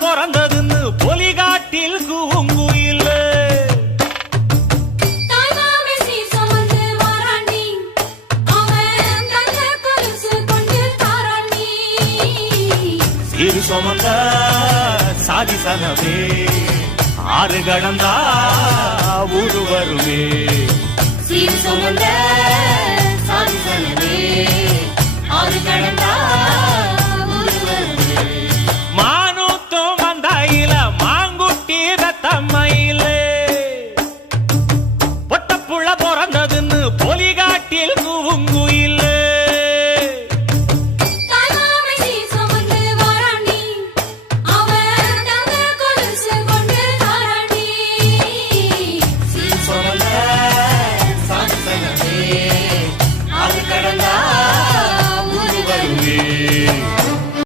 பிறந்ததுன்னு பொலிகாட்டில் கூங்குயில் சீரு சுமந்த சாதி சனமே ஆறு கடந்தா ஊரு வருமே சீரு சுமந்த சாதி சனமே ஆறு கடந்தா